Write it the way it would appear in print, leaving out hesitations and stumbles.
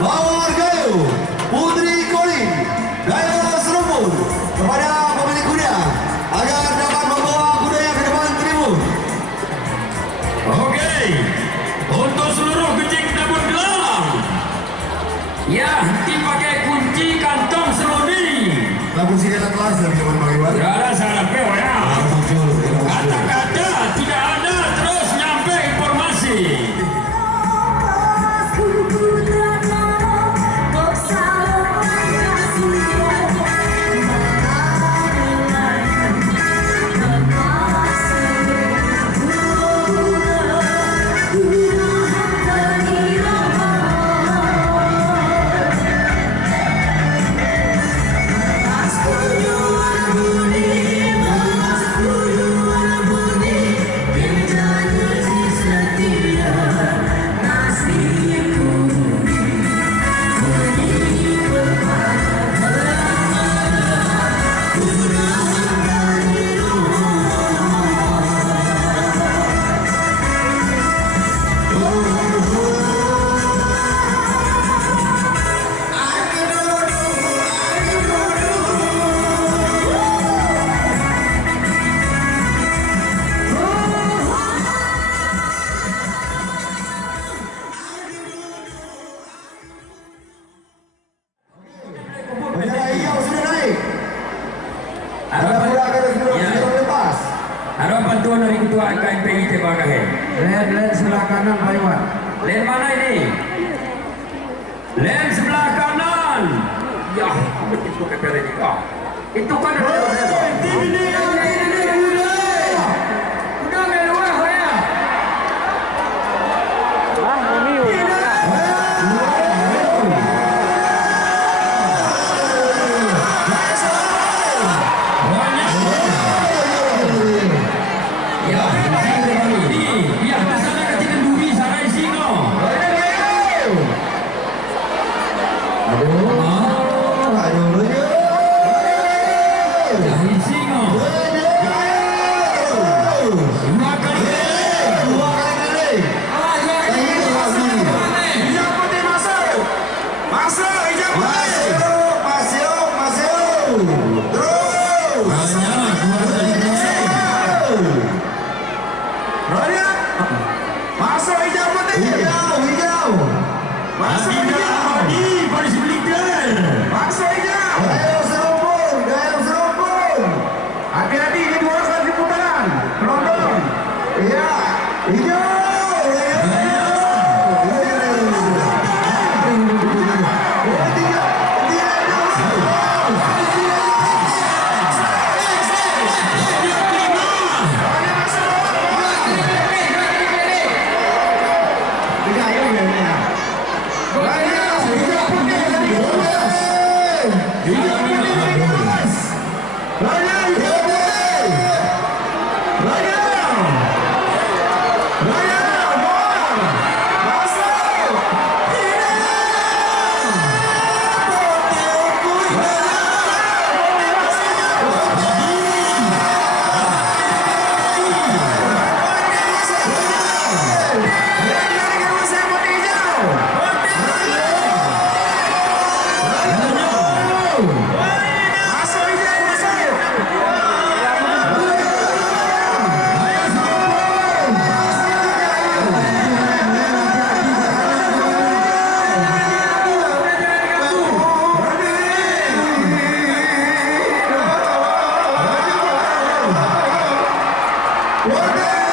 Power Gayo Putri Kolin Gaya Serupun kepada pemilik kuda agar dapat membawa kudanya ke depan tribun. Okey, untuk seluruh kucing tabur gelang, ya, dipakai kunci kantong seruni. Lagu sih kata kelas dan teman bagaimana? Ada salah pew ya. Kata-kata tidak ada terus nyampe informasi. Harapan tuan dari ketua KMPI Tebakahe. Len sebelah kanan Pak Iwan. Len mana ini? Len sebelah kanan. Ya, itu KPR ini kah? Itu kan What?